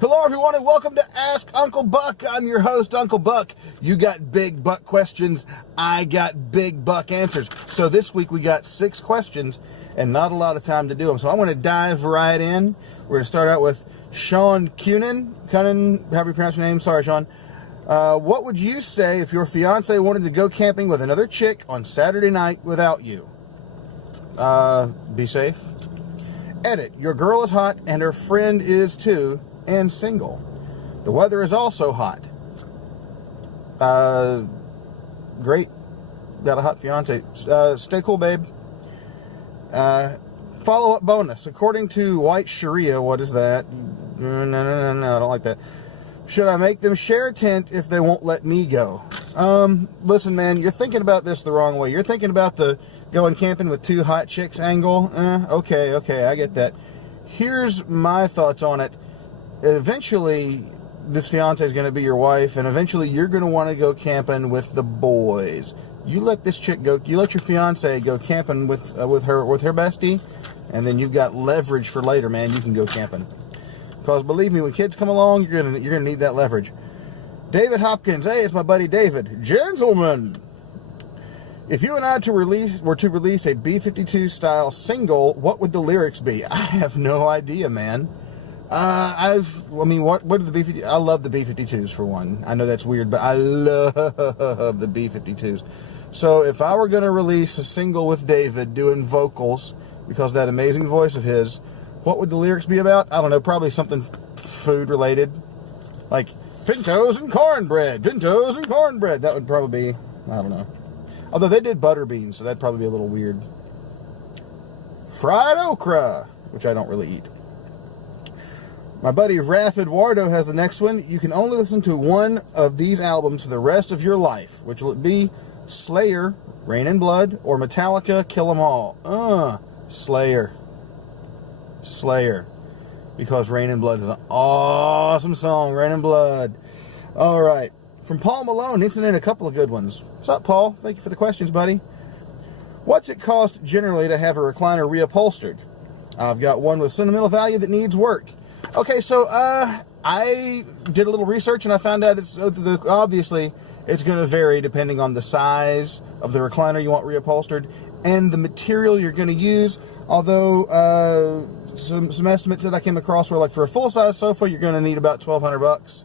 Hello everyone and welcome to Ask Uncle Buck. I'm your host, Uncle Buck. You got big buck questions, I got big buck answers. So this week we got 6 questions and not a lot of time to do them. So I'm going to dive right in. We're going to start out with Shaun Coonan, however you pronounce your name, sorry Shaun. What would you say if your fiance wanted to go camping with another chick on Saturday night without you? Be safe. Edit, your girl is hot and her friend is too. And single. The weather is also hot. Great. Got a hot fiance. Stay cool, babe. Follow-up bonus. According to White Sharia, what is that? No, I don't like that. Should I make them share a tent if they won't let me go? Listen, man, you're thinking about this the wrong way. You're thinking about the going camping with 2 hot chicks angle. Okay, I get that. Here's my thoughts on it. Eventually, this fiance is going to be your wife, and eventually you're going to want to go camping with the boys. You let this chick go. You let your fiance go camping with her bestie, and then you've got leverage for later, man. You can go camping. Because believe me, when kids come along, you're gonna need that leverage. David Hopkins, hey, it's my buddy David. Gentlemen, if you and I were to release a B-52 style single, what would the lyrics be? I have no idea, man. What are the B-52s? I love the B-52s for one. I know that's weird, but I love the B-52s. So if I were going to release a single with David doing vocals, because of that amazing voice of his, what would the lyrics be about? I don't know, probably something food related. Like, pintos and cornbread, pintos and cornbread. That would probably be, I don't know. Although they did butter beans, so that'd probably be a little weird. Fried okra, which I don't really eat. My buddy Duardo has the next one. You can only listen to one of these albums for the rest of your life. Which will it be? Slayer, Rain and Blood, or Metallica, Kill 'Em All? Slayer. Because Rain and Blood is an awesome song. Rain and Blood. Alright. From Paul Malone, he's in a couple of good ones. What's up, Paul? Thank you for the questions, buddy. What's it cost generally to have a recliner reupholstered? I've got one with sentimental value that needs work. Okay, so I did a little research and I found out obviously it's going to vary depending on the size of the recliner you want reupholstered and the material you're going to use. Although some estimates that I came across were like for a full-size sofa you're going to need about $1,200.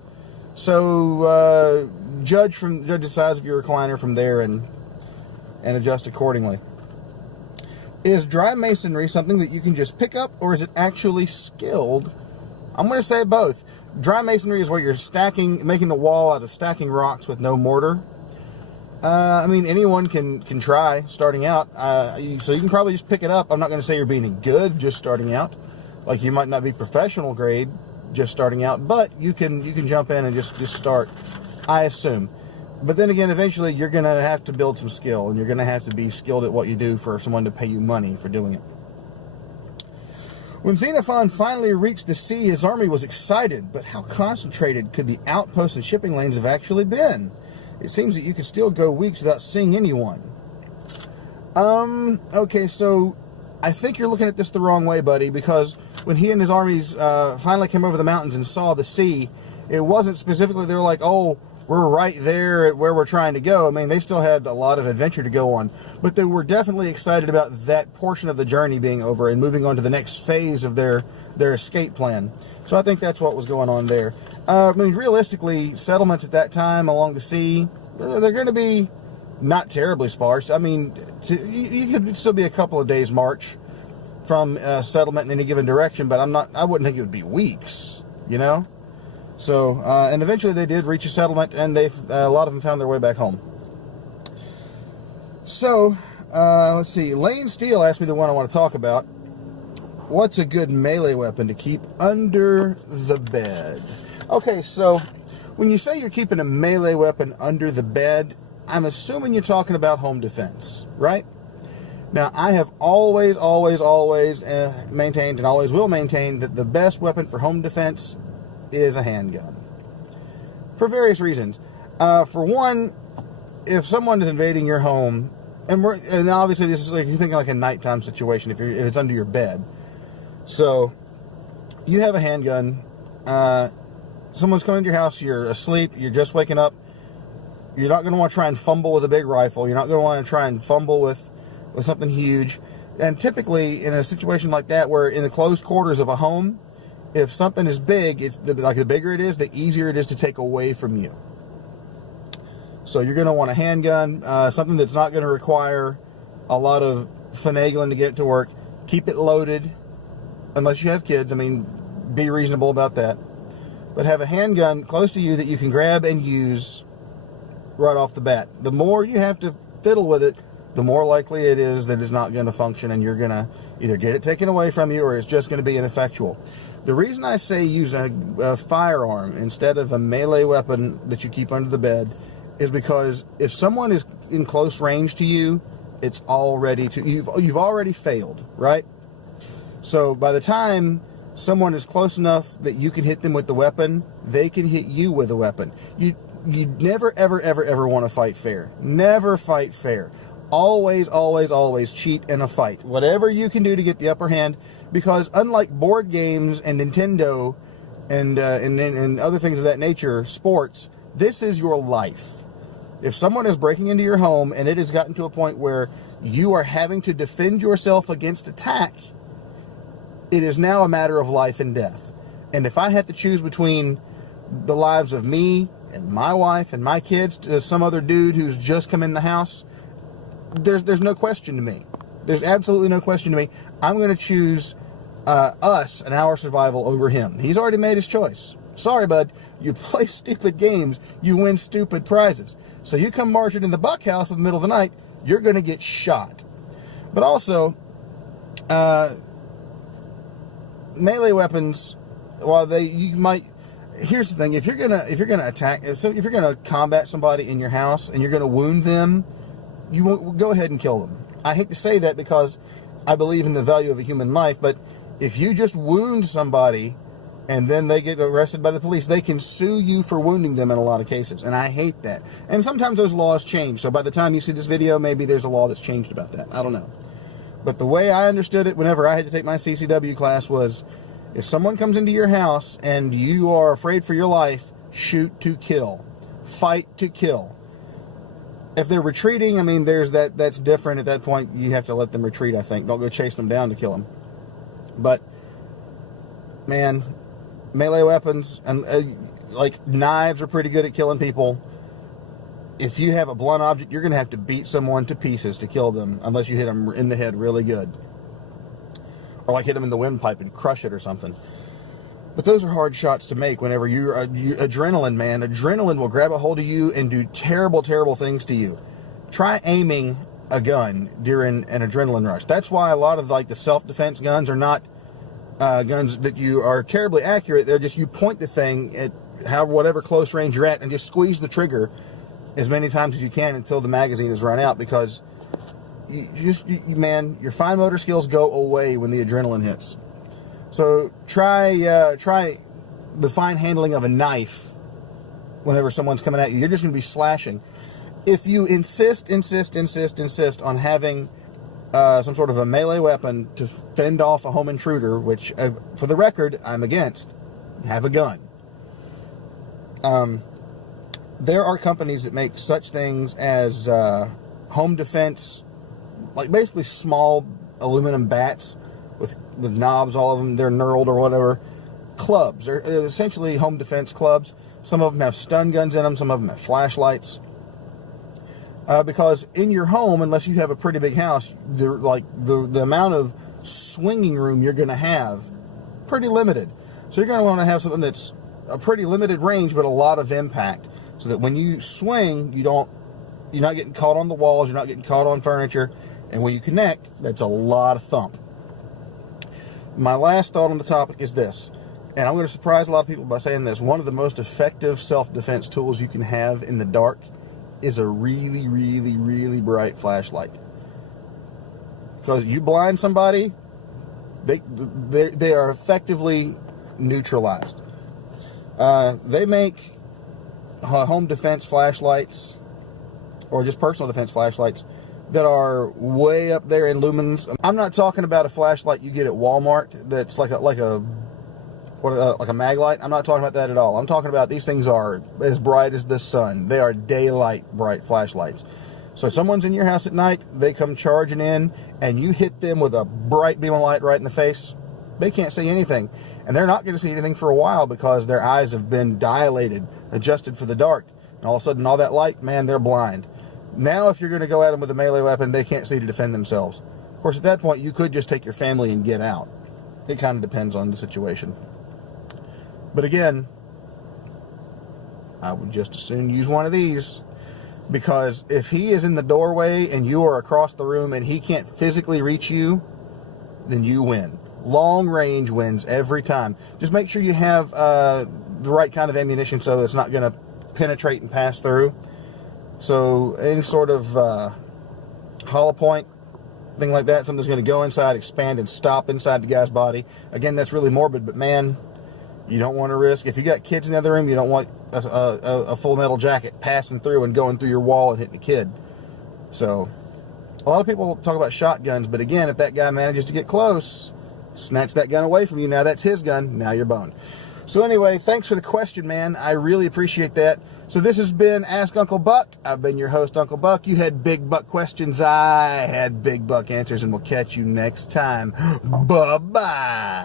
So judge the size of your recliner from there and adjust accordingly. Is dry masonry something that you can just pick up, or is it actually skilled? I'm going to say both. Dry masonry is where you're making the wall out of stacking rocks with no mortar. Anyone can try starting out. So you can probably just pick it up. I'm not going to say you're being good just starting out. Like you might not be professional grade just starting out, but you can jump in and just start, I assume. But then again, eventually you're going to have to build some skill, and you're going to have to be skilled at what you do for someone to pay you money for doing it. When Xenophon finally reached the sea, his army was excited, but how concentrated could the outposts and shipping lanes have actually been? It seems that you could still go weeks without seeing anyone. Okay, so I think you're looking at this the wrong way, buddy, because when he and his armies finally came over the mountains and saw the sea, it wasn't specifically, they were like, oh, we're right there at where we're trying to go. I mean, they still had a lot of adventure to go on, but they were definitely excited about that portion of the journey being over and moving on to the next phase of their escape plan. So I think that's what was going on there. Realistically, settlements at that time along the sea, they're going to be not terribly sparse. I mean, you could still be a couple of days march from settlement in any given direction, but I wouldn't think it would be weeks, you know? So, and eventually they did reach a settlement, and a lot of them found their way back home. So, let's see. Lane Steele asked me the one I want to talk about. What's a good melee weapon to keep under the bed? Okay, so when you say you're keeping a melee weapon under the bed, I'm assuming you're talking about home defense, right? Now, I have always maintained and always will maintain that the best weapon for home defense is a handgun. For various reasons. For one, if someone is invading your home, and obviously this is like, you're thinking like a nighttime situation if it's under your bed. So, you have a handgun, someone's coming to your house, you're asleep, you're just waking up, you're not going to want to try and fumble with a big rifle. You're not going to want to try and fumble with something huge. And typically, in a situation like that, where in the close quarters of a home, if something is big, like the bigger it is, the easier it is to take away from you. So you're going to want a handgun, something that's not going to require a lot of finagling to get it to work. Keep it loaded, unless you have kids. I mean, be reasonable about that. But have a handgun close to you that you can grab and use right off the bat. The more you have to fiddle with it, the more likely it is that it's not going to function, and you're going to either get it taken away from you or it's just going to be ineffectual. The reason I say use a firearm instead of a melee weapon that you keep under the bed is because if someone is in close range to you, it's already you've already failed, right? So by the time someone is close enough that you can hit them with the weapon, they can hit you with a weapon. You never, ever, ever, ever want to fight fair. Never fight fair. Always, always, always cheat in a fight. Whatever you can do to get the upper hand, because unlike board games and Nintendo and other things of that nature, sports, this is your life. If someone is breaking into your home and it has gotten to a point where you are having to defend yourself against attack, it is now a matter of life and death. And if I had to choose between the lives of me and my wife and my kids to some other dude who's just come in the house, there's no question to me. There's absolutely no question to me. I'm going to choose us and our survival over him. He's already made his choice. Sorry, bud. You play stupid games, you win stupid prizes. So you come marching in the buckhouse in the middle of the night, you're going to get shot. But also, melee weapons, while here's the thing: if you're gonna attack, if you're gonna combat somebody in your house and you're gonna wound them, you won't go ahead and kill them. I hate to say that because I believe in the value of a human life, but if you just wound somebody and then they get arrested by the police, they can sue you for wounding them in a lot of cases, and I hate that. And sometimes those laws change, so by the time you see this video, maybe there's a law that's changed about that. I don't know. But the way I understood it whenever I had to take my CCW class was, if someone comes into your house and you are afraid for your life, shoot to kill. Fight to kill. If they're retreating, I mean, that's different. At that point, you have to let them retreat, I think. Don't go chasing them down to kill them. But, man, melee weapons, and like knives are pretty good at killing people. If you have a blunt object, you're going to have to beat someone to pieces to kill them, unless you hit them in the head really good. Or like hit them in the windpipe and crush it or something. But those are hard shots to make whenever you're adrenaline, man. Adrenaline will grab a hold of you and do terrible, terrible things to you. Try aiming a gun during an adrenaline rush. That's why a lot of like the self-defense guns are not guns that you are terribly accurate. They're just, you point the thing at whatever close range you're at and just squeeze the trigger as many times as you can until the magazine is run out, because man, your fine motor skills go away when the adrenaline hits. So try the fine handling of a knife whenever someone's coming at you. You're just going to be slashing. If you insist on having some sort of a melee weapon to fend off a home intruder, which, for the record, I'm against, have a gun. There are companies that make such things as home defense, like basically small aluminum bats with knobs, all of them, they're knurled or whatever. Clubs. They're essentially home defense clubs. Some of them have stun guns in them. Some of them have flashlights. Because in your home, unless you have a pretty big house, the amount of swinging room you're going to have, pretty limited. So you're going to want to have something that's a pretty limited range, but a lot of impact, so that when you swing, you're not getting caught on the walls, you're not getting caught on furniture, and when you connect, that's a lot of thump. My last thought on the topic is this, and I'm going to surprise a lot of people by saying this: one of the most effective self-defense tools you can have in the dark is a really, really, really bright flashlight. Because you blind somebody, they are effectively neutralized. They make home defense flashlights, or just personal defense flashlights, that are way up there in lumens. I'm not talking about a flashlight you get at Walmart that's like a like a mag light. I'm not talking about that at all. I'm talking about these things are as bright as the sun. They are daylight bright flashlights. So if someone's in your house at night, they come charging in, and you hit them with a bright beam of light right in the face, they can't see anything. And they're not going to see anything for a while because their eyes have been dilated, adjusted for the dark. And all of a sudden, all that light, man, they're blind. Now, if you're going to go at them with a melee weapon, they can't see to defend themselves. Of course, at that point, you could just take your family and get out. It kind of depends on the situation. But again, I would just as soon use one of these, because if he is in the doorway and you are across the room and he can't physically reach you, then you win. Long range wins every time. Just make sure you have the right kind of ammunition so it's not going to penetrate and pass through. So any sort of hollow point, thing like that, something's going to go inside, expand, and stop inside the guy's body. Again, that's really morbid, but man, you don't want to risk. If you got kids in the other room, you don't want a full metal jacket passing through and going through your wall and hitting a kid. So a lot of people talk about shotguns, but again, if that guy manages to get close, snatch that gun away from you, now that's his gun, now you're boned. So anyway, thanks for the question, man. I really appreciate that. So this has been Ask Uncle Buck. I've been your host, Uncle Buck. You had big buck questions. I had big buck answers, and we'll catch you next time. Bye-bye.